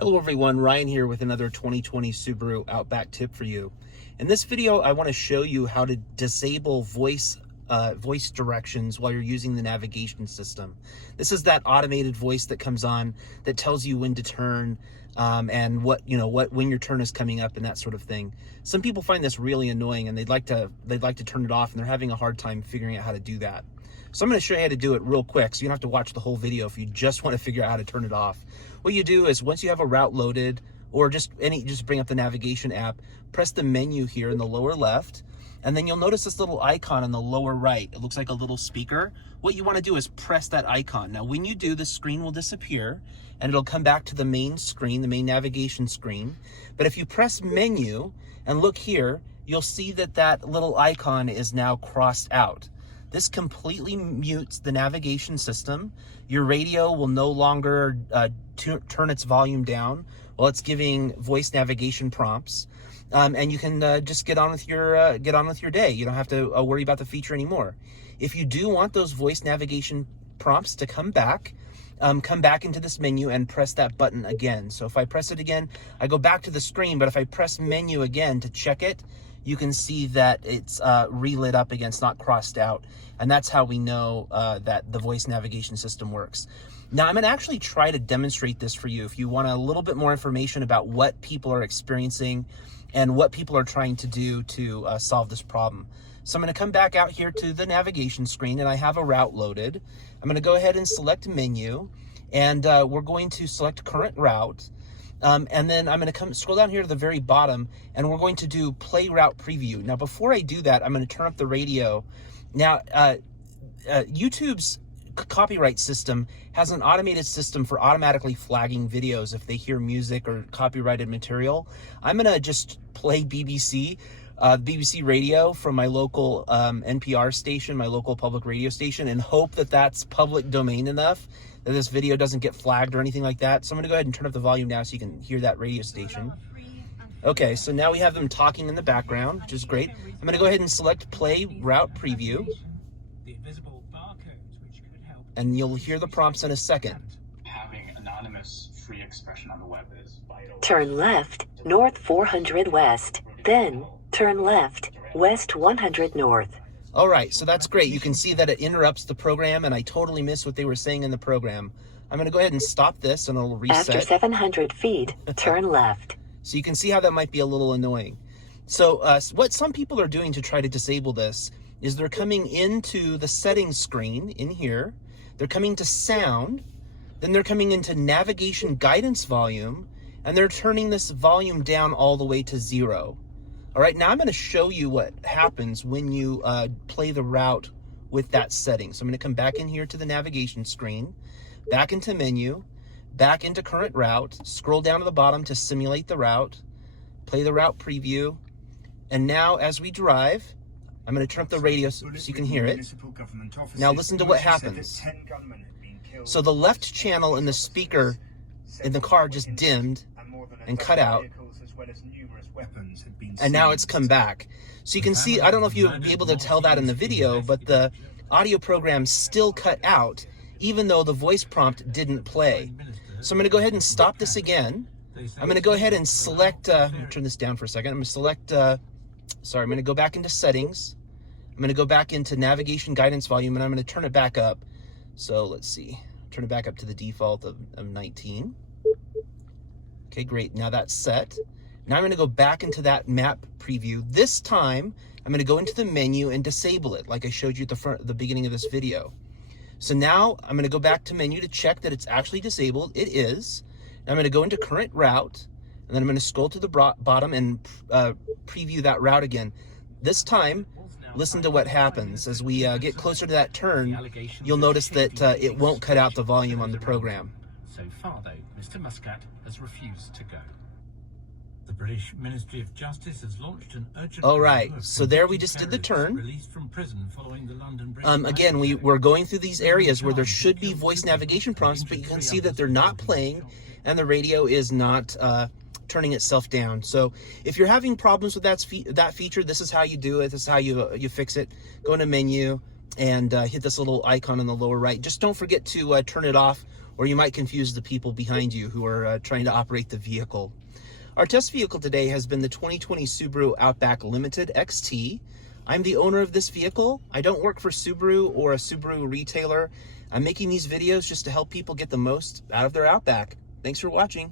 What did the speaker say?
Hello everyone, Ryan here with another 2020 Subaru Outback tip for you. In this video, I want to show you how to disable voice directions while you're using the navigation system. This is that automated voice that comes on that tells you when to turn and when your turn is coming up and that sort of thing. Some people find this really annoying and they'd like to turn it off, and they're having a hard time figuring out how to do that. So I'm going to show you how to do it real quick, so you don't have to watch the whole video if you just want to figure out how to turn it off. What you do is, once you have a route loaded, or just bring up the navigation app, press the menu here in the lower left, and then you'll notice this little icon in the lower right. It looks like a little speaker. What you want to do is press that icon. Now, when you do, the screen will disappear, and it'll come back to the main screen, the main navigation screen. But if you press menu and look here, you'll see that that little icon is now crossed out. This completely mutes the navigation system. Your radio will no longer turn its volume down while it's giving voice navigation prompts, and you can just get on with your day. You don't have to worry about the feature anymore. If you do want those voice navigation prompts to come back into this menu and press that button again. So if I press it again, I go back to the screen, but if I press menu again to check it, you can see that it's relit up again, it's not crossed out. And that's how we know that the voice navigation system works. Now, I'm gonna actually try to demonstrate this for you if you want a little bit more information about what people are experiencing and what people are trying to do to solve this problem. So I'm gonna come back out here to the navigation screen, and I have a route loaded. I'm gonna go ahead and select menu, and we're going to select current route. And then I'm going to scroll down here to the very bottom, and we're going to do play route preview. Now, before I do that, I'm going to turn up the radio. Now, YouTube's copyright system has an automated system for automatically flagging videos if they hear music or copyrighted material. I'm going to just play BBC radio from my local NPR station, my local public radio station, and hope that that's public domain enough that this video doesn't get flagged or anything like that. So I'm going to go ahead and turn up the volume now so you can hear that radio station. Okay, so now we have them talking in the background, which is great. I'm going to go ahead and select play route preview, and you'll hear the prompts in a second. Having anonymous free expression on the web is vital. Turn left, north 400 west, then turn left, west 100 north. All right, so that's great. You can see that it interrupts the program, and I totally missed what they were saying in the program. I'm going to go ahead and stop this, and it'll reset. After 700 feet, turn left. So you can see how that might be a little annoying. So what some people are doing to try to disable this is they're coming into the settings screen in here. They're coming to sound. Then they're coming into navigation guidance volume, and they're turning this volume down all the way to 0. All right, now I'm going to show you what happens when you play the route with that setting. So I'm going to come back in here to the navigation screen, back into menu, back into current route, scroll down to the bottom to simulate the route, play the route preview, and now as we drive, I'm going to turn up the radio so you can hear it. Now listen to what happens. So the left channel in the speaker in the car just dimmed and cut out, and now it's come back. So you can see, I don't know if you'll be able to tell that in the video, but the audio program still cut out even though the voice prompt didn't play. So I'm going to go ahead and stop this again. I'm going to go ahead and select, turn this down for a second. I'm going to select, I'm going to go back into settings. I'm going to go back into navigation guidance volume, and I'm going to turn it back up. So let's see, turn it back up to the default of 19. Okay, great. Now that's set. Now I'm going to go back into that map preview. This time, I'm going to go into the menu and disable it, like I showed you at the beginning of this video. So now I'm going to go back to menu to check that it's actually disabled. It is. Now I'm going to go into current route, and then I'm going to scroll to the bottom and preview that route again. This time, listen to what happens. As we get closer to that turn, you'll notice that it won't cut out the volume on the program. So far, though, Mr. Muscat has refused to go. The British Ministry of Justice has launched an urgent... All right, so there we just did the turn. Released from prison following the London again, we're going through these areas where there should be voice navigation prompts, but you can see that they're not playing, and the radio is not turning itself down. So if you're having problems with that feature, this is how you do it. This is how you fix it. Go into menu and hit this little icon in the lower right. Just don't forget to turn it off, or you might confuse the people behind you who are trying to operate the vehicle. Our test vehicle today has been the 2020 Subaru Outback Limited XT. I'm the owner of this vehicle. I don't work for Subaru or a Subaru retailer. I'm making these videos just to help people get the most out of their Outback. Thanks for watching.